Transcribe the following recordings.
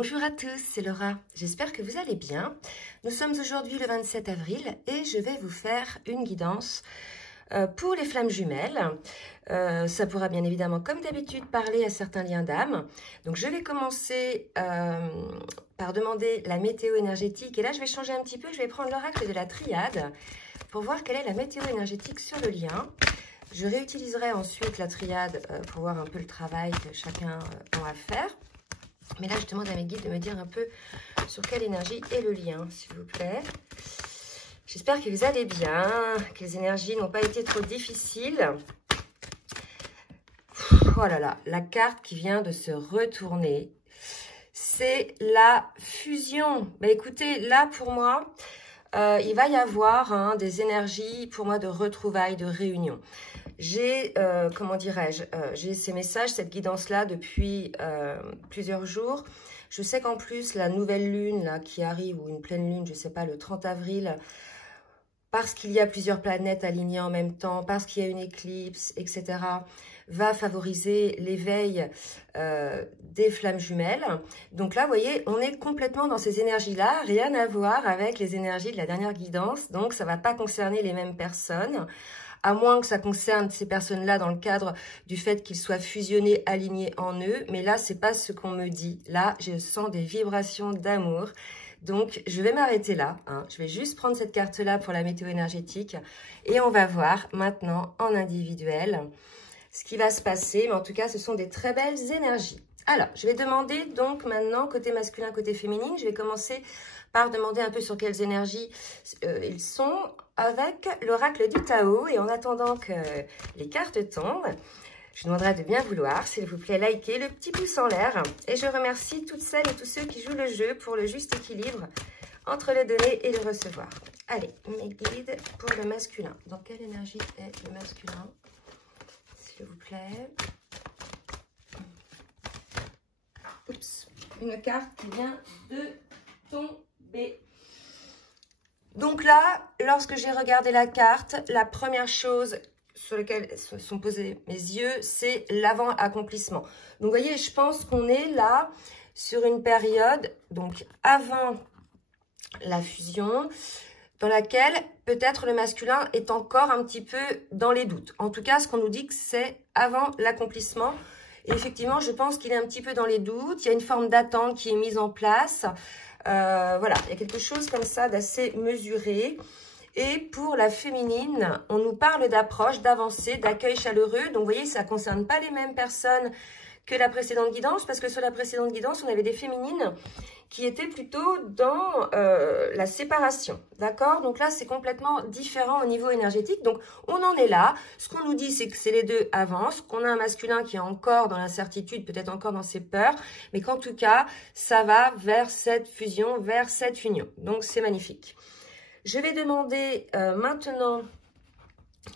Bonjour à tous, c'est Laura. J'espère que vous allez bien. Nous sommes aujourd'hui le 27 avril et je vais vous faire une guidance pour les flammes jumelles. Ça pourra bien évidemment, comme d'habitude, parler à certains liens d'âme. Donc je vais commencer par demander la météo énergétique. Et là, je vais changer un petit peu. Je vais prendre l'oracle de la triade pour voir quelle est la météo énergétique sur le lien. Je réutiliserai ensuite la triade pour voir un peu le travail que chacun a à faire. Mais là, je demande à mes guides de me dire un peu sur quelle énergie est le lien, s'il vous plaît. J'espère que vous allez bien, que les énergies n'ont pas été trop difficiles. Oh là là, la carte qui vient de se retourner, c'est la fusion. Bah, écoutez, là, pour moi, il va y avoir des énergies, pour moi, de retrouvailles, de réunion. J'ai, comment dirais-je, j'ai ces messages, cette guidance-là depuis plusieurs jours. Je sais qu'en plus, la nouvelle lune là, qui arrive, ou une pleine lune, je ne sais pas, le 30 avril, parce qu'il y a plusieurs planètes alignées en même temps, parce qu'il y a une éclipse, etc., va favoriser l'éveil des flammes jumelles. Donc là, vous voyez, on est complètement dans ces énergies-là, rien à voir avec les énergies de la dernière guidance. Donc, ça ne va pas concerner les mêmes personnes, à moins que ça concerne ces personnes-là dans le cadre du fait qu'ils soient fusionnés, alignés en eux. Mais là, c'est pas ce qu'on me dit. Là, je sens des vibrations d'amour. Donc, je vais m'arrêter là. Je vais juste prendre cette carte-là pour la météo énergétique. Et on va voir maintenant en individuel ce qui va se passer. Mais en tout cas, ce sont des très belles énergies. Alors, je vais demander donc maintenant, côté masculin, côté féminine. Je vais commencer par demander un peu sur quelles énergies ils sont avec l'oracle du Tao. Et en attendant que les cartes tombent, je vous demanderai de bien vouloir, s'il vous plaît, liker, le petit pouce en l'air. Et je remercie toutes celles et tous ceux qui jouent le jeu pour le juste équilibre entre le donner et le recevoir. Allez, mes guides pour le masculin. Dans quelle énergie est le masculin, s'il vous plaît? Oups, une carte qui vient de tomber. Donc là, lorsque j'ai regardé la carte, la première chose sur laquelle se sont posés mes yeux, c'est l'avant-accomplissement. Donc, vous voyez, je pense qu'on est là sur une période, donc avant la fusion, dans laquelle peut-être le masculin est encore un petit peu dans les doutes. En tout cas, ce qu'on nous dit que c'est avant l'accomplissement. Et effectivement, je pense qu'il est un petit peu dans les doutes. Il y a une forme d'attente qui est mise en place. Voilà, il y a quelque chose comme ça d'assez mesuré. Et pour la féminine, on nous parle d'approche, d'avancée, d'accueil chaleureux. Donc, vous voyez, ça ne concerne pas les mêmes personnes que la précédente guidance, parce que sur la précédente guidance, on avait des féminines qui étaient plutôt dans la séparation, d'accord? Donc là, c'est complètement différent au niveau énergétique. Donc, on en est là. Ce qu'on nous dit, c'est que c'est les deux avancent, qu'on a un masculin qui est encore dans l'incertitude, peut-être encore dans ses peurs, mais qu'en tout cas, ça va vers cette fusion, vers cette union. Donc, c'est magnifique. Je vais demander maintenant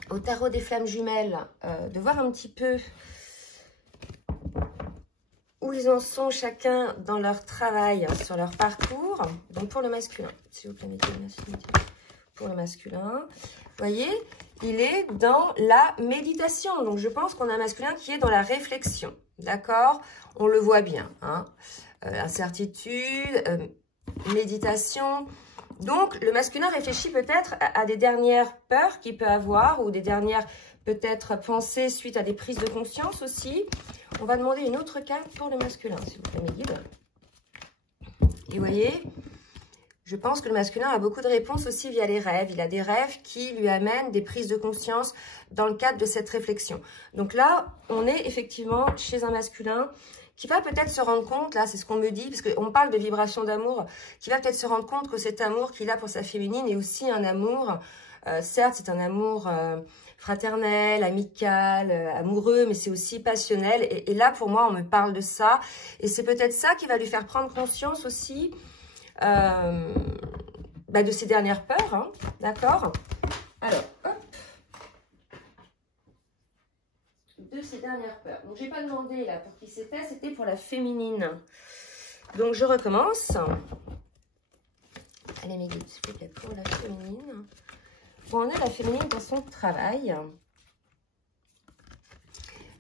au tarot des flammes jumelles de voir un petit peu où ils en sont chacun dans leur travail, sur leur parcours. Donc pour le masculin, s'il vous plaît, pour le masculin, vous voyez, il est dans la méditation. Donc je pense qu'on a un masculin qui est dans la réflexion, d'accord? On le voit bien, incertitude, méditation. Donc le masculin réfléchit peut-être à des dernières peurs qu'il peut avoir ou des dernières peut-être pensées suite à des prises de conscience aussi. On va demander une autre carte pour le masculin, s'il vous plaît, mes guides. Et vous voyez, je pense que le masculin a beaucoup de réponses aussi via les rêves. Il a des rêves qui lui amènent des prises de conscience dans le cadre de cette réflexion. Donc là, on est effectivement chez un masculin qui va peut-être se rendre compte, là c'est ce qu'on me dit, parce qu'on parle de vibration d'amour, qui va peut-être se rendre compte que cet amour qu'il a pour sa féminine est aussi un amour, certes c'est un amour fraternel, amical, amoureux, mais c'est aussi passionnel. Et là, pour moi, on me parle de ça. Et c'est peut-être ça qui va lui faire prendre conscience aussi de ses dernières peurs. D'accord? Alors, hop. De ses dernières peurs. Donc, je n'ai pas demandé là pour qui c'était. C'était pour la féminine. Donc, je recommence. Allez, mes guides, s'il vous plaît, pour la féminine. On a la féminine dans son travail.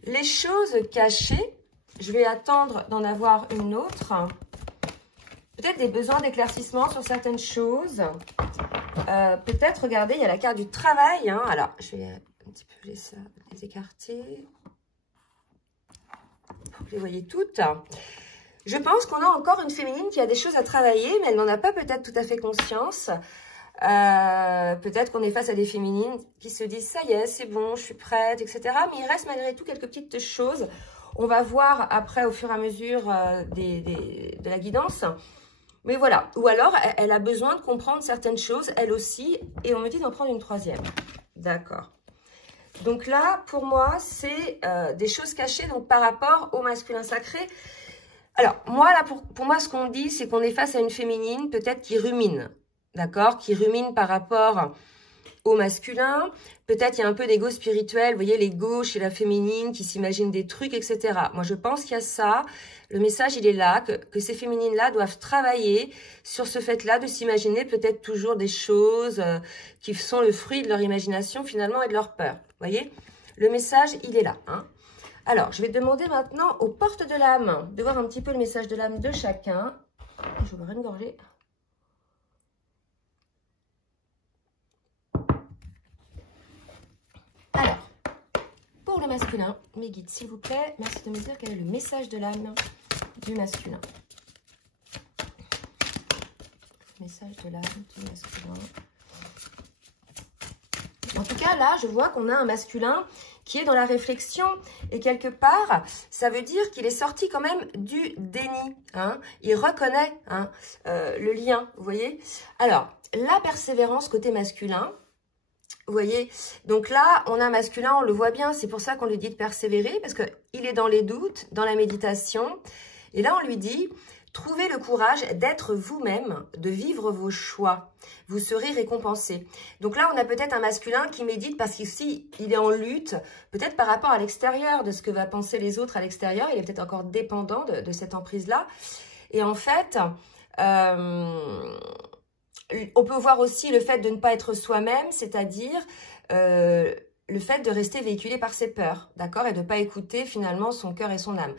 Les choses cachées, je vais attendre d'en avoir une autre. peut-être des besoins d'éclaircissement sur certaines choses. Peut-être, regardez, il y a la carte du travail. Hein. Alors, je vais un petit peu les écarter. Pour que vous les voyez toutes. Je pense qu'on a encore une féminine qui a des choses à travailler, mais elle n'en a pas peut-être tout à fait conscience. Peut-être qu'on est face à des féminines qui se disent « ça y est, c'est bon, je suis prête », etc. Mais il reste malgré tout quelques petites choses. On va voir après au fur et à mesure de la guidance. Mais voilà. Ou alors, elle a besoin de comprendre certaines choses, elle aussi. Et on me dit d'en prendre une troisième. D'accord. Donc là, pour moi, c'est des choses cachées donc par rapport au masculin sacré. Alors, moi, là, pour moi, ce qu'on dit, c'est qu'on est face à une féminine, peut-être qui rumine, d'accord? Qui rumine par rapport au masculin. Peut-être il y a un peu d'ego spirituel, vous voyez, l'ego chez la féminine qui s'imagine des trucs, etc. Moi, je pense qu'il y a ça. Le message, il est là, que ces féminines-là doivent travailler sur ce fait-là de s'imaginer peut-être toujours des choses qui sont le fruit de leur imagination, finalement, et de leur peur. Vous voyez? Le message, il est là, hein? Alors, je vais demander maintenant aux portes de l'âme de voir un petit peu le message de l'âme de chacun. Je vais boire une gorgée. Alors, pour le masculin, mes guides, s'il vous plaît, merci de me dire quel est le message de l'âme du masculin. Message de l'âme du masculin. En tout cas, là, je vois qu'on a un masculin qui est dans la réflexion. Et quelque part, ça veut dire qu'il est sorti quand même du déni. Hein. Il reconnaît le lien, vous voyez. Alors, la persévérance côté masculin, vous voyez. Donc là, on a un masculin, on le voit bien. C'est pour ça qu'on lui dit de persévérer, parce qu'il est dans les doutes, dans la méditation. Et là, on lui dit... Trouvez le courage d'être vous-même, de vivre vos choix. Vous serez récompensé. Donc là, on a peut-être un masculin qui médite parce qu'ici, il est en lutte, peut-être par rapport à l'extérieur, de ce que va penser les autres à l'extérieur. Il est peut-être encore dépendant de cette emprise-là. Et en fait, on peut voir aussi le fait de ne pas être soi-même, c'est-à-dire le fait de rester véhiculé par ses peurs, d'accord, et de ne pas écouter finalement son cœur et son âme.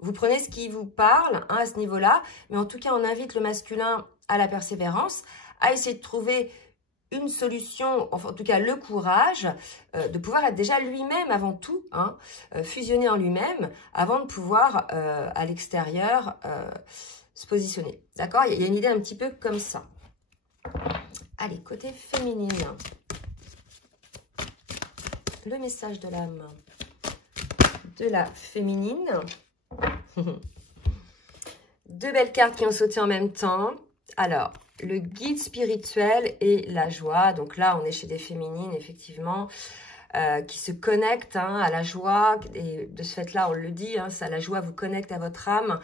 Vous prenez ce qui vous parle à ce niveau-là, mais en tout cas, on invite le masculin à la persévérance, à essayer de trouver une solution, enfin, en tout cas le courage, de pouvoir être déjà lui-même avant tout, hein, fusionner en lui-même, avant de pouvoir, à l'extérieur, se positionner. D'accord? Il y a une idée un petit peu comme ça. Allez, côté féminine. Le message de l'âme de la féminine. Deux belles cartes qui ont sauté en même temps. Alors, le guide spirituel et la joie. Donc là, on est chez des féminines, effectivement, qui se connectent à la joie. Et de ce fait-là, on le dit, ça, la joie vous connecte à votre âme.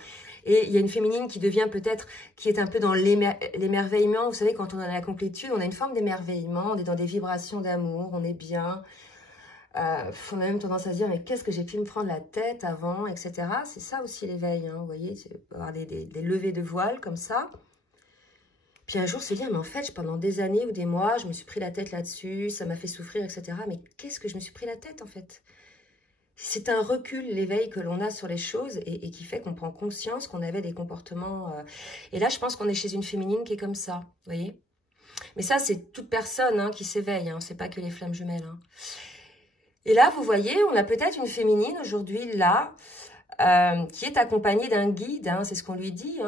Et il y a une féminine qui devient peut-être, qui est un peu dans l'émerveillement. Vous savez, quand on est dans la complétude, on a une forme d'émerveillement. On est dans des vibrations d'amour, on est bien. On a même tendance à se dire, mais qu'est-ce que j'ai pu me prendre la tête avant, etc. C'est ça aussi l'éveil, vous voyez, avoir des levées de voile comme ça. Puis un jour se dire, mais en fait, pendant des années ou des mois, je me suis pris la tête là-dessus, ça m'a fait souffrir, etc. Mais qu'est-ce que je me suis pris la tête, en fait? C'est un recul, l'éveil que l'on a sur les choses et qui fait qu'on prend conscience qu'on avait des comportements... Et là, je pense qu'on est chez une féminine qui est comme ça, vous voyez. Mais ça, c'est toute personne qui s'éveille, c'est pas que les flammes jumelles, Et là, vous voyez, on a peut-être une féminine aujourd'hui, là, qui est accompagnée d'un guide, c'est ce qu'on lui dit,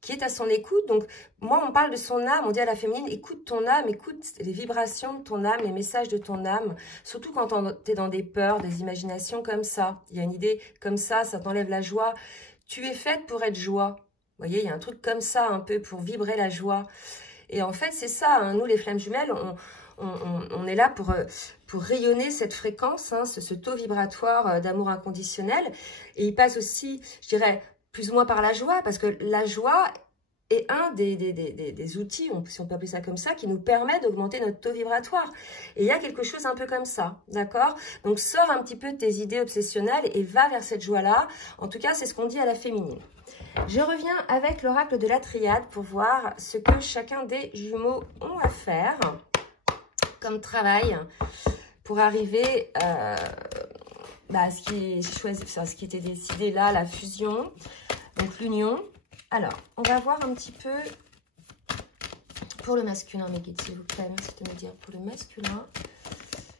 qui est à son écoute. Donc, moi, on parle de son âme, on dit à la féminine, écoute ton âme, écoute les vibrations de ton âme, les messages de ton âme, surtout quand tu es dans des peurs, des imaginations comme ça. Il y a une idée comme ça t'enlève la joie. Tu es faite pour être joie. Vous voyez, il y a un truc comme ça, un peu, pour vibrer la joie. Et en fait, c'est ça, nous, les flammes jumelles, on est là pour rayonner cette fréquence, ce taux vibratoire d'amour inconditionnel. Et il passe aussi, je dirais, plus ou moins par la joie, parce que la joie est un des outils, si on peut appeler ça comme ça, qui nous permet d'augmenter notre taux vibratoire. Et il y a quelque chose un peu comme ça, d'accord? Donc, sors un petit peu de tes idées obsessionnelles et va vers cette joie-là. En tout cas, c'est ce qu'on dit à la féminine. Je reviens avec l'oracle de la triade pour voir ce que chacun des jumeaux ont à faire comme travail pour arriver à ce qui est choisi, ce qui était décidé là, la fusion, donc l'union. Alors, on va voir un petit peu pour le masculin, mes guides, s'il vous plaît. Merci de me dire pour le masculin.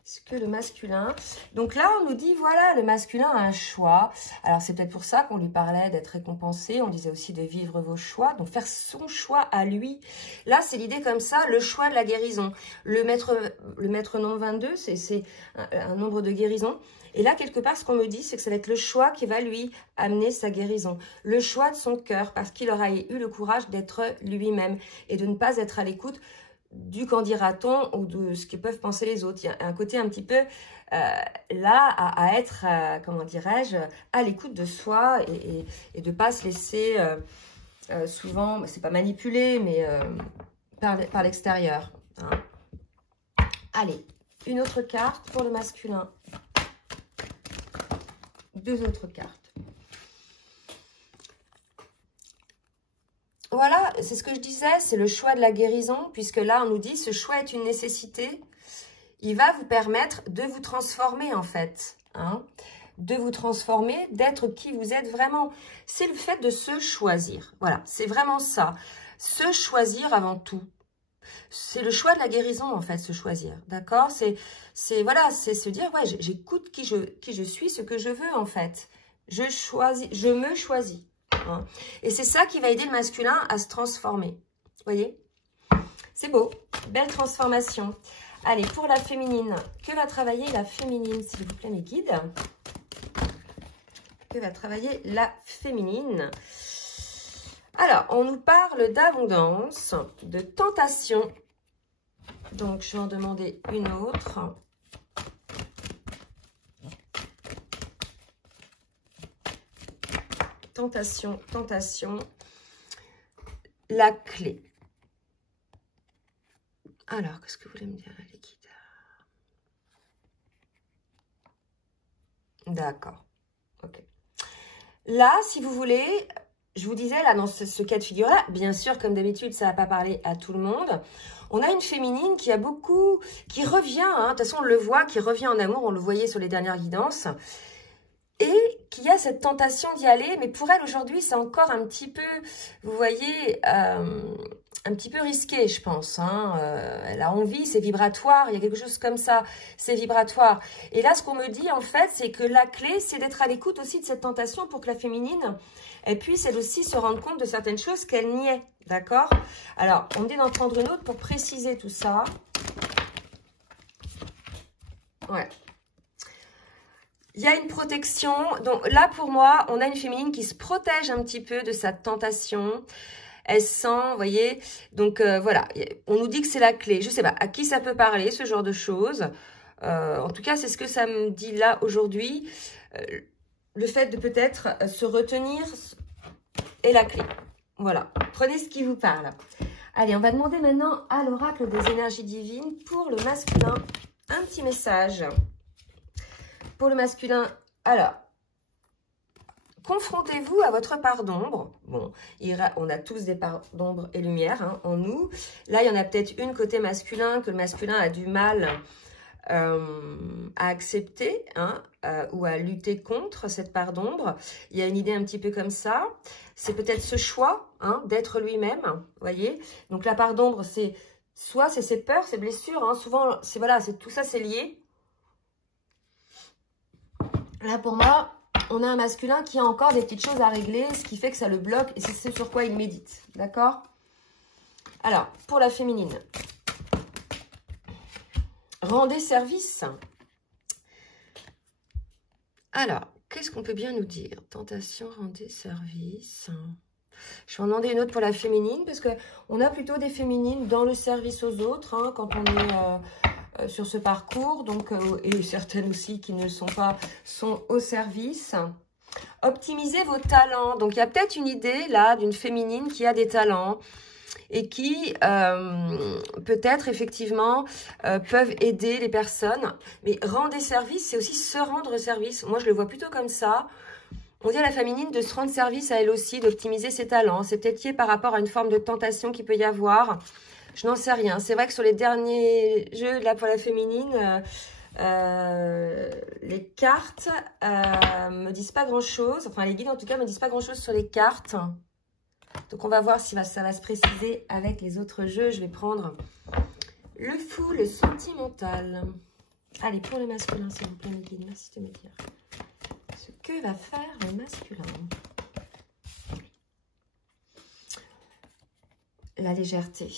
Est-ce que le masculin... Donc là, on nous dit, voilà, le masculin a un choix. Alors, c'est peut-être pour ça qu'on lui parlait d'être récompensé. On disait aussi de vivre vos choix. Donc, faire son choix à lui. Là, c'est l'idée comme ça, le choix de la guérison. Le maître nombre 22, c'est un nombre de guérison. Et là, quelque part, ce qu'on me dit, c'est que ça va être le choix qui va lui amener sa guérison. Le choix de son cœur, parce qu'il aura eu le courage d'être lui-même et de ne pas être à l'écoute du qu'en dira-t-on ou de ce que peuvent penser les autres. Il y a un côté un petit peu là à être, comment dirais-je, à l'écoute de soi et de ne pas se laisser souvent, c'est pas manipuler, mais par l'extérieur. Hein. Allez, une autre carte pour le masculin. Deux autres cartes. Voilà, c'est ce que je disais, c'est le choix de la guérison, puisque là, on nous dit, ce choix est une nécessité. Il va vous permettre de vous transformer, en fait. Hein, de vous transformer, d'être qui vous êtes vraiment. C'est le fait de se choisir. Voilà, c'est vraiment ça. Se choisir avant tout. C'est le choix de la guérison, en fait, se choisir. D'accord? Voilà, c'est se dire, ouais, j'écoute qui je suis, ce que je veux, en fait. Je me choisis. Hein. Et c'est ça qui va aider le masculin à se transformer. Vous voyez? C'est beau. Belle transformation. Allez, pour la féminine, que va travailler la féminine, s'il vous plaît, mes guides? Que va travailler la féminine? Alors, on nous parle d'abondance, de tentation. Donc, je vais en demander une autre. Tentation, tentation. La clé. Alors, qu'est-ce que vous voulez me dire, les guides? D'accord. Ok. Là, si vous voulez... Je vous disais, là, dans ce cas de figure-là, bien sûr, comme d'habitude, ça ne va pas parler à tout le monde. On a une féminine qui revient, hein, de toute façon, on le voit, qui revient en amour, on le voyait sur les dernières guidances, et qui a cette tentation d'y aller, mais pour elle, aujourd'hui, c'est encore un petit peu, vous voyez, un petit peu risqué, je pense. Hein. Elle a envie, c'est vibratoire, il y a quelque chose comme ça, c'est vibratoire. Et là, ce qu'on me dit, en fait, c'est que la clé, c'est d'être à l'écoute aussi de cette tentation pour que la féminine... elle puisse, elle aussi, se rendre compte de certaines choses qu'elle niait, d'accord? Alors, on me dit d'en prendre une autre pour préciser tout ça. Ouais. Il y a une protection. Donc là, pour moi, on a une féminine qui se protège un petit peu de sa tentation. Elle sent, vous voyez? Donc, voilà. On nous dit que c'est la clé. Je ne sais pas à qui ça peut parler, ce genre de choses. En tout cas, c'est ce que ça me dit là, aujourd'hui. Le fait de peut-être se retenir est la clé. Voilà. Prenez ce qui vous parle. Allez, on va demander maintenant à l'oracle des énergies divines pour le masculin un petit message. Pour le masculin, alors, confrontez-vous à votre part d'ombre. Bon, on a tous des parts d'ombre et lumière hein, en nous. Là, il y en a peut-être une côté masculin que le masculin a du mal à accepter hein, ou à lutter contre cette part d'ombre. Il y a une idée un petit peu comme ça. C'est peut-être ce choix hein, d'être lui-même, vous voyez. Donc la part d'ombre, c'est soit c'est ses peurs, ses blessures. Hein, souvent, voilà, tout ça, c'est lié. Là, pour moi, on a un masculin qui a encore des petites choses à régler, ce qui fait que ça le bloque et c'est ce sur quoi il médite. D'accord? Alors, pour la féminine. Rendez service. Alors, qu'est-ce qu'on peut bien nous dire? Tentation, rendez service. Je vais en demander une autre pour la féminine, parce qu'on a plutôt des féminines dans le service aux autres, hein, quand on est sur ce parcours, donc, et certaines aussi qui ne le sont pas, sont au service. Optimisez vos talents. Donc, il y a peut-être une idée, là, d'une féminine qui a des talents, et qui, peut-être, effectivement, peuvent aider les personnes. Mais rendre service, c'est aussi se rendre service. Moi, je le vois plutôt comme ça. On dit à la féminine de se rendre service à elle aussi, d'optimiser ses talents. C'est peut-être lié par rapport à une forme de tentation qu'il peut y avoir. Je n'en sais rien. C'est vrai que sur les derniers jeux, là, pour la féminine, les cartes me disent pas grand-chose. Enfin, les guides, en tout cas, me disent pas grand-chose sur les cartes. Donc, on va voir si ça va se préciser avec les autres jeux. Je vais prendre le fou, le sentimental. Allez, pour le masculin, s'il vous plaît, mes guides, merci de me dire ce que va faire le masculin. La légèreté.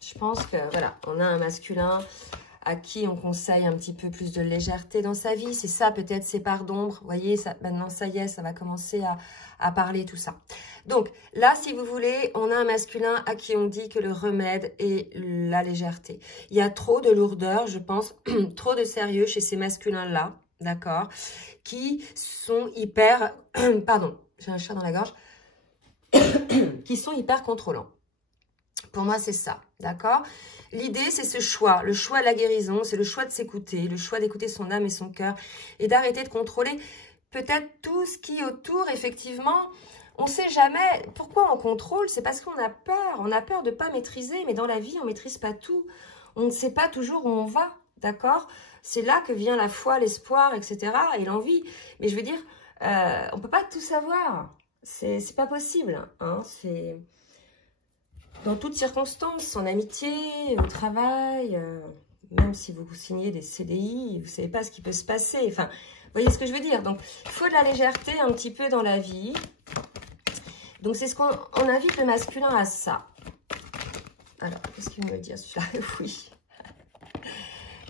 Je pense que, voilà, on a un masculin à qui on conseille un petit peu plus de légèreté dans sa vie. C'est ça, peut-être, ces parts d'ombre. Vous voyez, ça, maintenant, ça y est, ça va commencer à parler, tout ça. Donc, là, si vous voulez, on a un masculin à qui on dit que le remède est la légèreté. Il y a trop de lourdeur, je pense, trop de sérieux chez ces masculins-là, d'accord, qui sont hyper... pardon, j'ai un chat dans la gorge. Qui sont hyper contrôlants. Pour moi, c'est ça, d'accord? L'idée, c'est ce choix, le choix de la guérison, c'est le choix de s'écouter, le choix d'écouter son âme et son cœur et d'arrêter de contrôler peut-être tout ce qui autour, effectivement, on ne sait jamais pourquoi on contrôle, c'est parce qu'on a peur de ne pas maîtriser, mais dans la vie, on ne maîtrise pas tout, on ne sait pas toujours où on va, d'accord? C'est là que vient la foi, l'espoir, etc. et l'envie, mais je veux dire, on ne peut pas tout savoir, c'est pas possible, hein, c'est... Dans toutes circonstances, en amitié, au travail, même si vous signez des CDI, vous ne savez pas ce qui peut se passer. Enfin, vous voyez ce que je veux dire. Donc, il faut de la légèreté un petit peu dans la vie. Donc, c'est ce qu'on invite le masculin à ça. Alors, qu'est-ce qu'il me dit celui-là? Oui.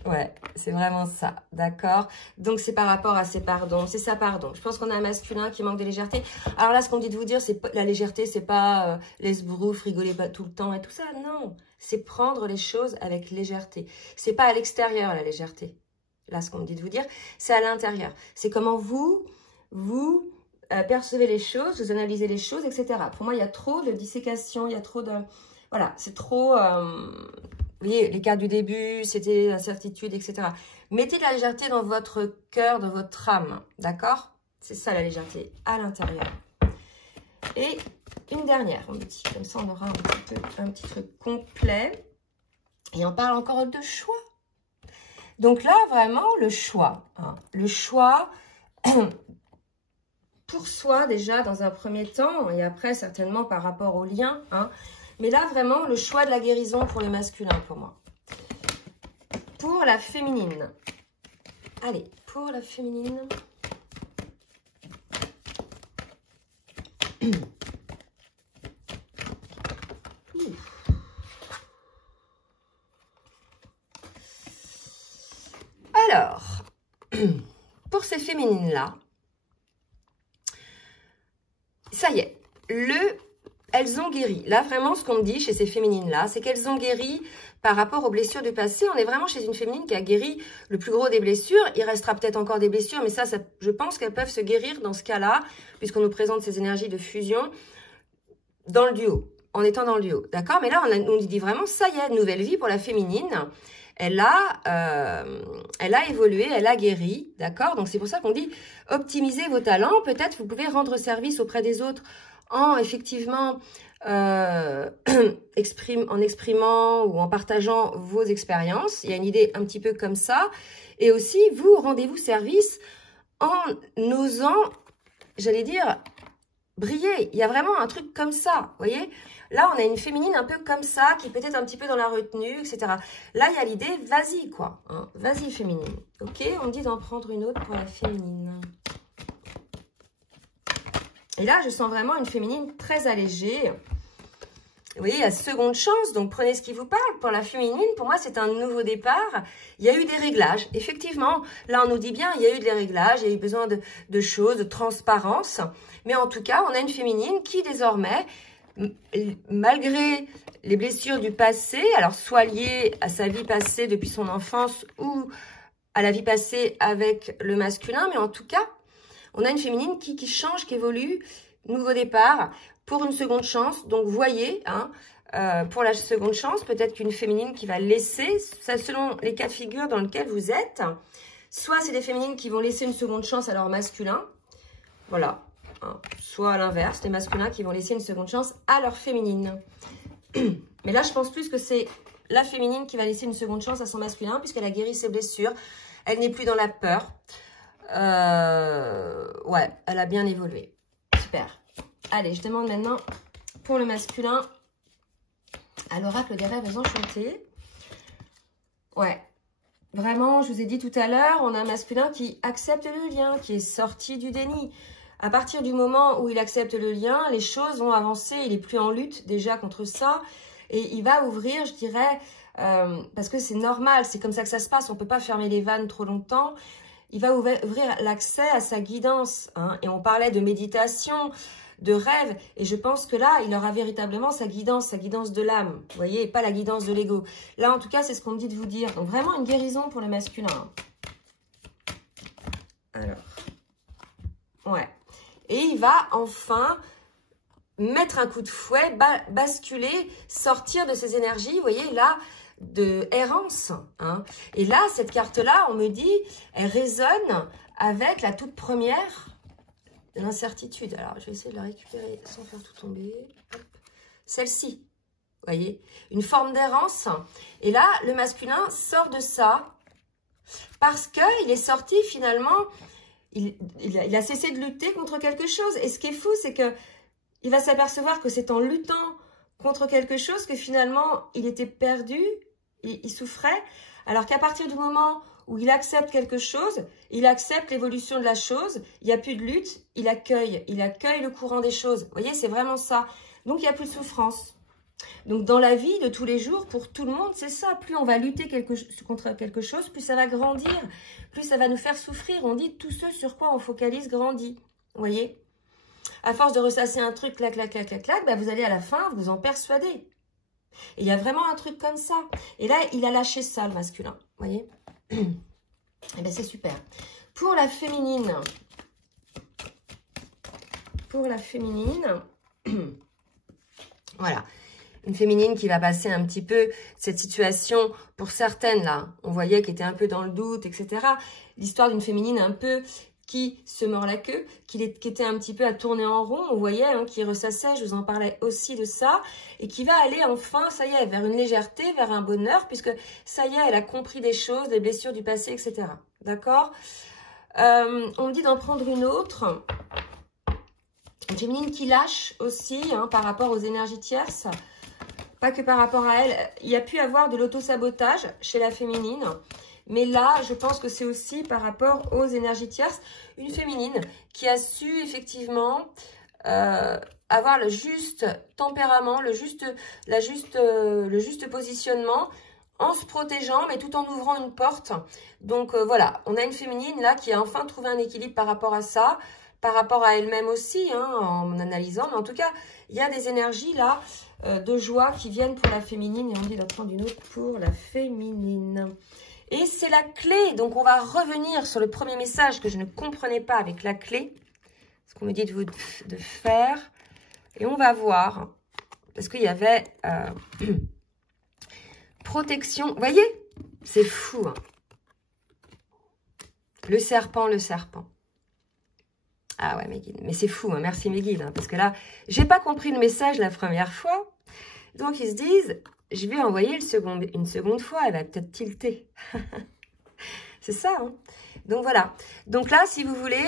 Ouais, c'est vraiment ça, d'accord? Donc, c'est par rapport à ses pardons, c'est ça, pardon. Je pense qu'on a un masculin qui manque de légèreté. Alors là, ce qu'on dit de vous dire, c'est la légèreté, c'est pas l'esbrouf, rigoler pas tout le temps et tout ça. Non, c'est prendre les choses avec légèreté. C'est pas à l'extérieur, la légèreté. Là, ce qu'on me dit de vous dire, c'est à l'intérieur. C'est comment vous percevez les choses, vous analysez les choses, etc. Pour moi, il y a trop de dissécation, il y a trop de... Voilà, c'est trop... Vous voyez, les cas du début, c'était la certitude, etc. Mettez de la légèreté dans votre cœur, dans votre âme, d'accord? C'est ça la légèreté, à l'intérieur. Et une dernière, on me dit, comme ça on aura un petit truc complet. Et on parle encore de choix. Donc là, vraiment, le choix. Hein. Le choix pour soi déjà dans un premier temps, et après certainement par rapport au lien, hein. Mais là, vraiment, le choix de la guérison pour le masculin, pour moi. Pour la féminine. Allez, pour la féminine. Alors, pour ces féminines-là, ça y est, elles ont guéri. Là, vraiment, ce qu'on me dit chez ces féminines-là, c'est qu'elles ont guéri par rapport aux blessures du passé. On est vraiment chez une féminine qui a guéri le plus gros des blessures. Il restera peut-être encore des blessures, mais ça, je pense qu'elles peuvent se guérir dans ce cas-là, puisqu'on nous présente ces énergies de fusion dans le duo, en étant dans le duo. D'accord? Mais là, on nous dit vraiment, ça y est, nouvelle vie pour la féminine. Elle a évolué, elle a guéri, d'accord? Donc, c'est pour ça qu'on dit, optimisez vos talents. Peut-être vous pouvez rendre service auprès des autres en effectivement en exprimant ou en partageant vos expériences. Il y a une idée un petit peu comme ça. Et aussi, vous, rendez-vous service en osant, j'allais dire, briller. Il y a vraiment un truc comme ça, vous voyez? Là, on a une féminine un peu comme ça, qui est peut-être un petit peu dans la retenue, etc. Là, il y a l'idée, vas-y, quoi. Hein, vas-y, féminine. Ok, on me dit d'en prendre une autre pour la féminine. Et là, je sens vraiment une féminine très allégée. Vous voyez, il y a seconde chance, donc prenez ce qui vous parle. Pour la féminine, pour moi, c'est un nouveau départ. Il y a eu des réglages. Effectivement, là, on nous dit bien, il y a eu des réglages, il y a eu besoin de choses, de transparence. Mais en tout cas, on a une féminine qui, désormais, malgré les blessures du passé, alors soit liées à sa vie passée depuis son enfance ou à la vie passée avec le masculin, mais en tout cas, on a une féminine qui change, qui évolue, nouveau départ, pour une seconde chance. Donc, voyez, hein, pour la seconde chance, peut-être qu'une féminine qui va laisser, ça selon les cas de figure dans lesquels vous êtes. Soit c'est des féminines qui vont laisser une seconde chance à leur masculin. Voilà. Hein. Soit à l'inverse, les masculins qui vont laisser une seconde chance à leur féminine. Mais là, je pense plus que c'est la féminine qui va laisser une seconde chance à son masculin, puisqu'elle a guéri ses blessures. Elle n'est plus dans la peur. Ouais, elle a bien évolué. Super. Allez, je demande maintenant pour le masculin à l'oracle des rêves enchantés. Ouais, vraiment, je vous ai dit tout à l'heure, on a un masculin qui accepte le lien, qui est sorti du déni. À partir du moment où il accepte le lien, les choses vont avancer, il est plus en lutte déjà contre ça. Et il va ouvrir, je dirais, parce que c'est normal, c'est comme ça que ça se passe, on ne peut pas fermer les vannes trop longtemps. Il va ouvrir l'accès à sa guidance. Hein, et on parlait de méditation, de rêve. Et je pense que là, il aura véritablement sa guidance de l'âme. Vous voyez, et pas la guidance de l'ego. Là, en tout cas, c'est ce qu'on me dit de vous dire. Donc, vraiment une guérison pour le masculin. Alors, ouais. Et il va enfin mettre un coup de fouet, basculer, sortir de ses énergies, vous voyez, là, de errance. Hein. Et là, cette carte-là, on me dit, elle résonne avec la toute première, l'incertitude. Alors, je vais essayer de la récupérer sans faire tout tomber. Celle-ci, vous voyez, une forme d'errance. Et là, le masculin sort de ça parce qu'il est sorti finalement, il a cessé de lutter contre quelque chose. Et ce qui est fou, c'est que il va s'apercevoir que c'est en luttant contre quelque chose que finalement, il était perdu, il souffrait. Alors qu'à partir du moment où il accepte quelque chose, il accepte l'évolution de la chose, il n'y a plus de lutte, il accueille le courant des choses. Vous voyez, c'est vraiment ça. Donc, il n'y a plus de souffrance. Donc, dans la vie de tous les jours, pour tout le monde, c'est ça. Plus on va lutter contre quelque chose, plus ça va grandir, plus ça va nous faire souffrir. On dit tout ce sur quoi on focalise grandit. Vous voyez ? À force de ressasser un truc, clac, clac, clac, clac, clac, bah vous allez à la fin vous en persuader. Et il y a vraiment un truc comme ça. Et là, il a lâché ça, le masculin. Vous voyez? Et bien, c'est super. Pour la féminine, voilà. Une féminine qui va passer un petit peu cette situation, pour certaines, là, on voyait qu'elle était un peu dans le doute, etc. L'histoire d'une féminine un peu qui se mord la queue, qui était un petit peu à tourner en rond, on voyait, hein, qui ressassait, je vous en parlais aussi de ça, et qui va aller enfin, ça y est, vers une légèreté, vers un bonheur, puisque ça y est, elle a compris des choses, des blessures du passé, etc. D'accord? On me dit d'en prendre une autre, une féminine qui lâche aussi, hein, par rapport aux énergies tierces, pas que par rapport à elle, il y a pu avoir de l'auto-sabotage chez la féminine. Mais là, je pense que c'est aussi par rapport aux énergies tierces, une féminine qui a su effectivement avoir le juste tempérament, le juste positionnement, en se protégeant, mais tout en ouvrant une porte. Donc voilà, on a une féminine là qui a enfin trouvé un équilibre par rapport à ça, par rapport à elle-même aussi, hein, en analysant. Mais en tout cas, il y a des énergies là de joie qui viennent pour la féminine. Et on dit d'en prendre une autre pour la féminine. Et c'est la clé, donc on va revenir sur le premier message que je ne comprenais pas avec la clé, ce qu'on me dit de faire, et on va voir, parce qu'il y avait protection, vous voyez, c'est fou, hein. Le serpent, ah ouais, mes guides, mais c'est fou, hein. Merci mes guides, hein, parce que là, j'ai pas compris le message la première fois, donc ils se disent... Je vais envoyer une seconde fois, elle va peut-être tilter. C'est ça, hein. Donc voilà. Donc là, si vous voulez,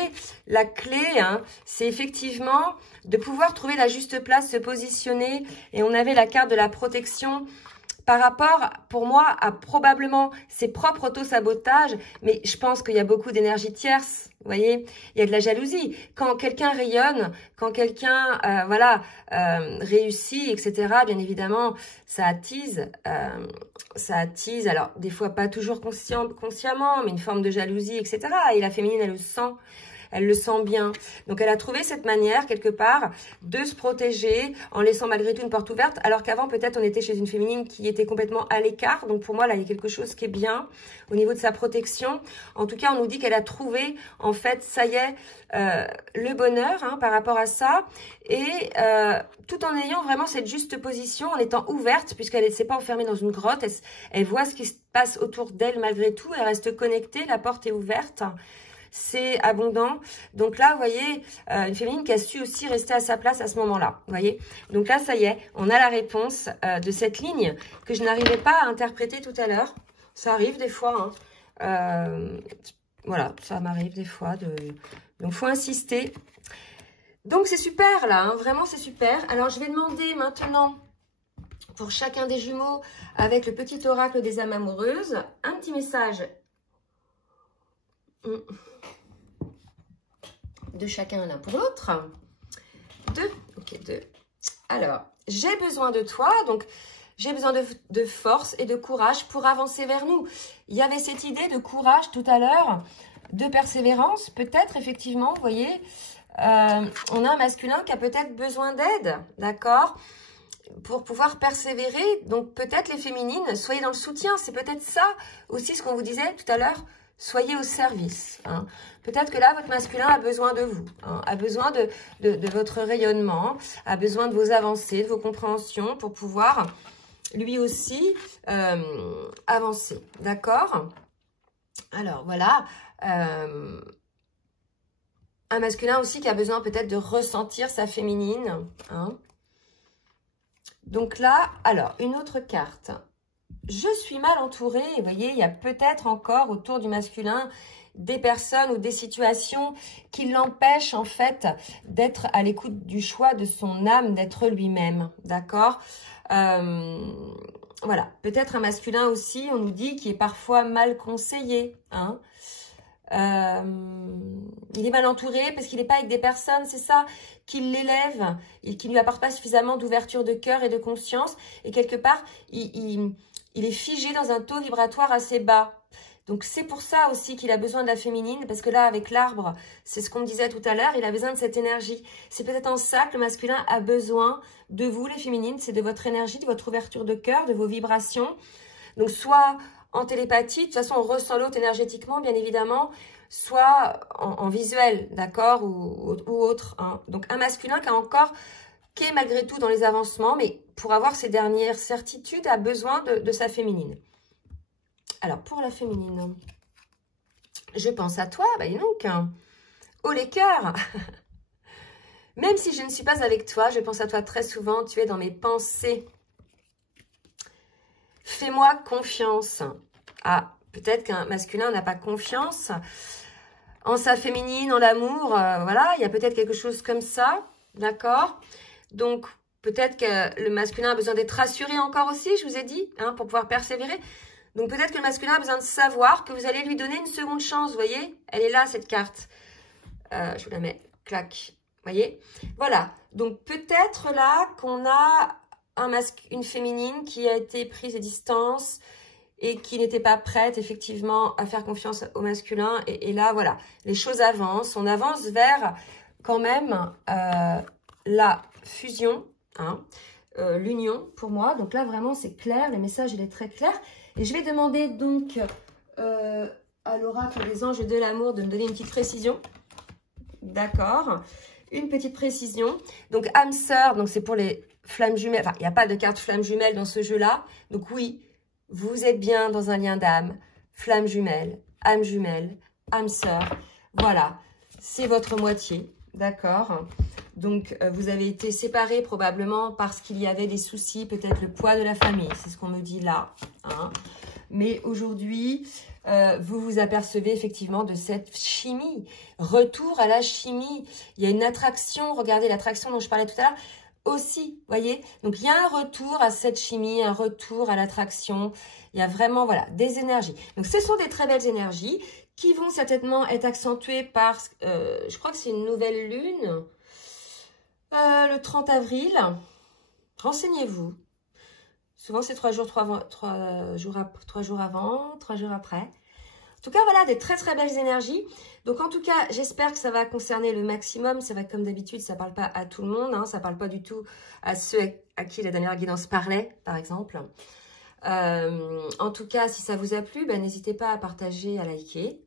la clé, hein, c'est effectivement de pouvoir trouver la juste place, se positionner. Et on avait la carte de la protection par rapport, pour moi, à probablement ses propres auto-sabotages. Mais je pense qu'il y a beaucoup d'énergie tierce. Vous voyez, il y a de la jalousie. Quand quelqu'un rayonne, quand quelqu'un réussit, etc., bien évidemment, ça attise. Alors, des fois, pas toujours consciemment, mais une forme de jalousie, etc. Et la féminine, elle le sent bien. Donc, elle a trouvé cette manière, quelque part, de se protéger en laissant malgré tout une porte ouverte. Alors qu'avant, peut-être, on était chez une féminine qui était complètement à l'écart. Donc, pour moi, là, il y a quelque chose qui est bien au niveau de sa protection. En tout cas, on nous dit qu'elle a trouvé, en fait, ça y est, le bonheur, hein, par rapport à ça. Et tout en ayant vraiment cette juste position, en étant ouverte, puisqu'elle ne s'est pas enfermée dans une grotte. Elle voit ce qui se passe autour d'elle malgré tout. Elle reste connectée, la porte est ouverte. C'est abondant. Donc là, vous voyez, une féminine qui a su aussi rester à sa place à ce moment-là. Vous voyez. Donc là, ça y est, on a la réponse de cette ligne que je n'arrivais pas à interpréter tout à l'heure. Ça arrive des fois. Hein. Voilà, ça m'arrive des fois. Donc, il faut insister. Donc, c'est super là, hein, vraiment c'est super. Alors, je vais demander maintenant, pour chacun des jumeaux, avec le petit oracle des âmes amoureuses, un petit message de chacun l'un pour l'autre. 2, ok, 2. Alors, j'ai besoin de toi, donc j'ai besoin de force et de courage pour avancer vers nous. Il y avait cette idée de courage tout à l'heure, de persévérance, peut-être effectivement, vous voyez, on a un masculin qui a peut-être besoin d'aide, d'accord, pour pouvoir persévérer. Donc peut-être les féminines, soyez dans le soutien, c'est peut-être ça aussi ce qu'on vous disait tout à l'heure, soyez au service. Hein. Peut-être que là, votre masculin a besoin de vous, hein, a besoin de votre rayonnement, a besoin de vos avancées, de vos compréhensions pour pouvoir lui aussi avancer. D'accord? Alors, voilà. Un masculin aussi qui a besoin peut-être de ressentir sa féminine. Hein. Donc là, alors, une autre carte. Je suis mal entourée. Vous voyez, il y a peut-être encore autour du masculin des personnes ou des situations qui l'empêchent en fait d'être à l'écoute du choix de son âme, d'être lui-même. D'accord? Voilà. Peut-être un masculin aussi, on nous dit, qui est parfois mal conseillé. Hein? Il est mal entouré parce qu'il n'est pas avec des personnes, c'est ça, qui l'élèvent et qui ne lui apportent pas suffisamment d'ouverture de cœur et de conscience. Et quelque part, il est figé dans un taux vibratoire assez bas. Donc, c'est pour ça aussi qu'il a besoin de la féminine, parce que là, avec l'arbre, c'est ce qu'on me disait tout à l'heure, il a besoin de cette énergie. C'est peut-être en ça que le masculin a besoin de vous, les féminines, c'est de votre énergie, de votre ouverture de cœur, de vos vibrations. Donc, soit en télépathie, de toute façon, on ressent l'autre énergétiquement, bien évidemment, soit en visuel, d'accord, ou autre. Hein. Donc, un masculin qui est malgré tout dans les avancements, mais pour avoir ces dernières certitudes, a besoin de sa féminine. Alors, pour la féminine, je pense à toi, bah dis donc, oh les cœurs. Même si je ne suis pas avec toi, je pense à toi très souvent, tu es dans mes pensées. Fais-moi confiance. Ah, peut-être qu'un masculin n'a pas confiance en sa féminine, en l'amour, voilà, il y a peut-être quelque chose comme ça, d'accord? Donc, peut-être que le masculin a besoin d'être rassuré encore aussi, je vous ai dit, hein, pour pouvoir persévérer. Donc, peut-être que le masculin a besoin de savoir que vous allez lui donner une seconde chance, vous voyez? Elle est là, cette carte. Je vous la mets, clac, vous voyez? Voilà, donc peut-être là qu'on a une féminine qui a été prise à distance et qui n'était pas prête, effectivement, à faire confiance au masculin. Et là, voilà, les choses avancent. On avance vers, quand même, la fusion, hein, l'union, pour moi. Donc là, vraiment, c'est clair. Le message, il est très clair. Et je vais demander, donc, à l'oracle des anges de l'amour de me donner une petite précision. D'accord. Une petite précision. Donc, âme sœur, donc c'est pour les flammes jumelles. Enfin, il n'y a pas de carte flamme jumelle dans ce jeu-là. Donc, oui, vous êtes bien dans un lien d'âme, flamme jumelle, âme sœur. Voilà, c'est votre moitié, d'accord? Donc, vous avez été séparés probablement parce qu'il y avait des soucis, peut-être le poids de la famille, c'est ce qu'on me dit là. Hein. Mais aujourd'hui, vous vous apercevez effectivement de cette chimie. Retour à la chimie. Il y a une attraction, regardez l'attraction dont je parlais tout à l'heure. Aussi, voyez, donc il y a un retour à cette chimie, un retour à l'attraction, il y a vraiment, voilà, des énergies. Donc ce sont des très belles énergies qui vont certainement être accentuées par, je crois que c'est une nouvelle lune, le 30 avril, renseignez-vous. Souvent c'est 3 jours, 3 jours avant, 3 jours après. En tout cas, voilà, des très très belles énergies. Donc, en tout cas, j'espère que ça va concerner le maximum. C'est vrai que comme d'habitude, ça ne parle pas à tout le monde. Hein, ça ne parle pas du tout à ceux à qui la dernière guidance parlait, par exemple. En tout cas, si ça vous a plu, ben, n'hésitez pas à partager, à liker.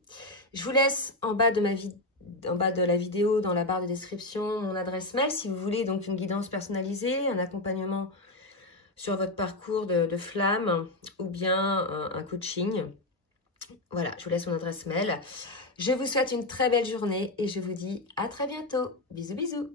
Je vous laisse en bas de la vidéo, dans la barre de description, mon adresse mail. Si vous voulez donc une guidance personnalisée, un accompagnement sur votre parcours de flamme ou bien un coaching. Voilà, je vous laisse mon adresse mail. Je vous souhaite une très belle journée et je vous dis à très bientôt. Bisous, bisous.